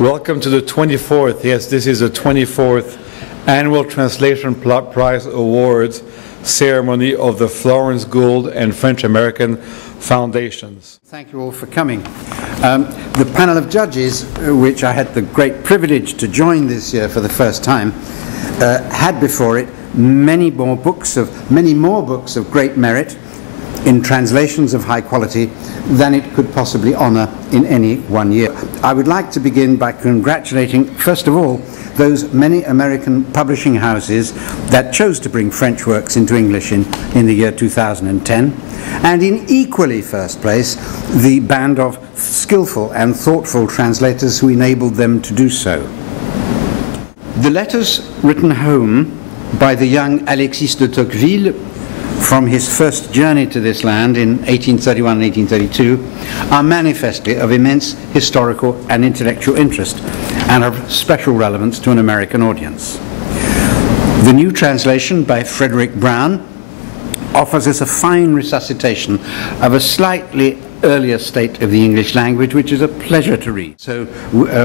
Welcome to the 24th, yes, this is the 24th Annual Translation Prize Awards ceremony of the Florence Gould and French American Foundations. Thank you all for coming. The panel of judges, which I had the great privilege to join this year for the first time, had before it many more books of great merit in translations of high quality than it could possibly honor in any one year. I would like to begin by congratulating, first of all, those many American publishing houses that chose to bring French works into English in the year 2010, and in equally first place, the band of skillful and thoughtful translators who enabled them to do so. The letters written home by the young Alexis de Tocqueville from his first journey to this land in 1831 and 1832 are manifestly of immense historical and intellectual interest and of special relevance to an American audience. The new translation by Frederick Brown offers us a fine resuscitation of a slightly earlier state of the English language, which is a pleasure to read. So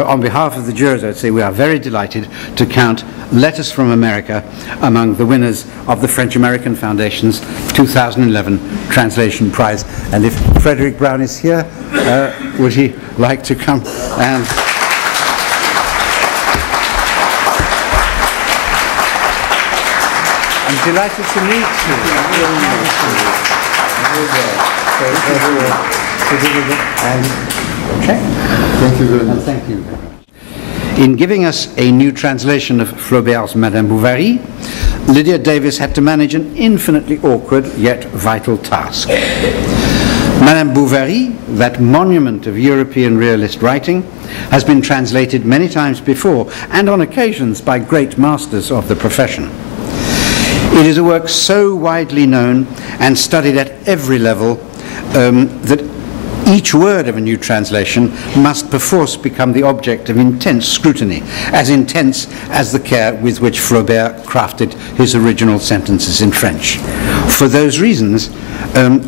on behalf of the jurors, I'd say we are very delighted to count Letters from America among the winners of the French American Foundation's 2011 Translation Prize. And if Frederick Brown is here, would he like to come and... I'm delighted to meet you. Thank you very much. Thank you very much. In giving us a new translation of Flaubert's Madame Bovary, Lydia Davis had to manage an infinitely awkward yet vital task. Madame Bovary, that monument of European realist writing, has been translated many times before, and on occasions by great masters of the profession. It is a work so widely known and studied at every level that each word of a new translation must perforce become the object of intense scrutiny, as intense as the care with which Flaubert crafted his original sentences in French. For those reasons,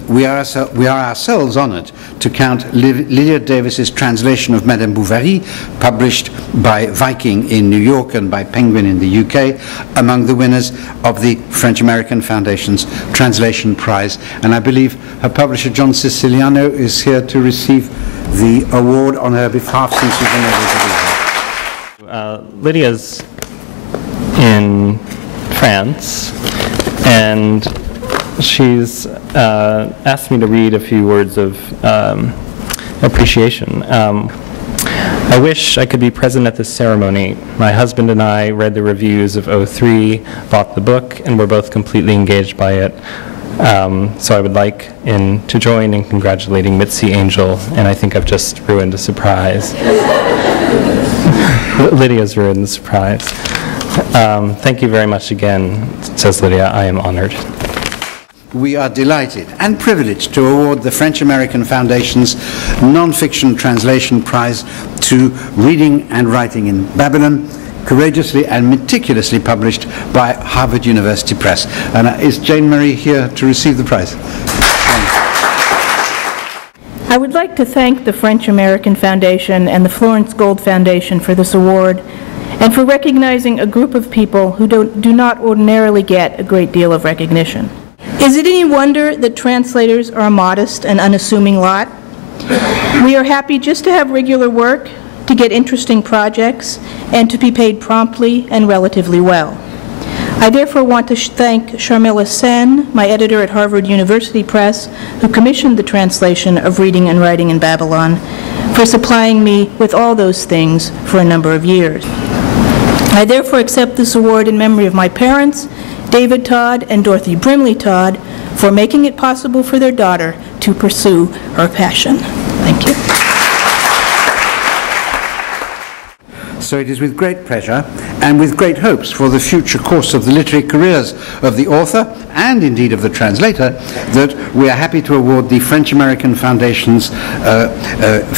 we are ourselves honored to count Lydia Davis's translation of Madame Bovary, published by Viking in New York and by Penguin in the UK, among the winners of the French American Foundation's Translation Prize. And I believe her publisher, John Siciliano, is here to receive the award on her behalf, since she's been able to do that. Lydia's in France, and she's asked me to read a few words of appreciation. I wish I could be present at this ceremony. My husband and I read the reviews of '03, bought the book, and were both completely engaged by it. So I would like to join in congratulating Mitzi Angel, and I think I've just ruined a surprise. Lydia's ruined the surprise. Thank you very much again, says Lydia. I am honored. We are delighted and privileged to award the French American Foundation's Non-Fiction Translation Prize to Reading and Writing in Babylon, courageously and meticulously published by Harvard University Press. And is Jane Marie here to receive the prize? I would like to thank the French American Foundation and the Florence Gould Foundation for this award, and for recognizing a group of people who do not ordinarily get a great deal of recognition. Is it any wonder that translators are a modest and unassuming lot? We are happy just to have regular work, to get interesting projects, and to be paid promptly and relatively well. I therefore want to thank Sharmila Sen, my editor at Harvard University Press, who commissioned the translation of Reading and Writing in Babylon, for supplying me with all those things for a number of years. I therefore accept this award in memory of my parents, David Todd and Dorothy Brimley Todd, for making it possible for their daughter to pursue her passion. Thank you. So it is with great pleasure and with great hopes for the future course of the literary careers of the author and indeed of the translator that we are happy to award the French American Foundation's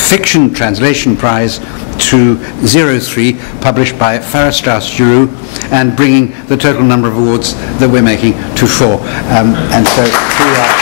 Fiction Translation Prize to 03, published by Farrar Straus Giroux, and bringing the total number of awards that we're making to 4. And so we are.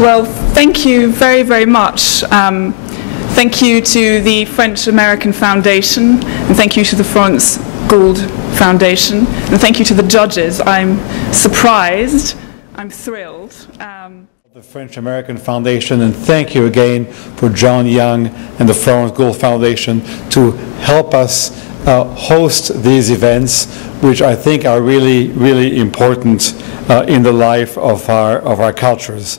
Well, thank you very, very much. Thank you to the French American Foundation, and thank you to the Florence Gould Foundation, and thank you to the judges. I'm surprised, I'm thrilled. The French American Foundation, and thank you again for John Young and the Florence Gould Foundation to help us host these events, which I think are really, really important in the life of our cultures.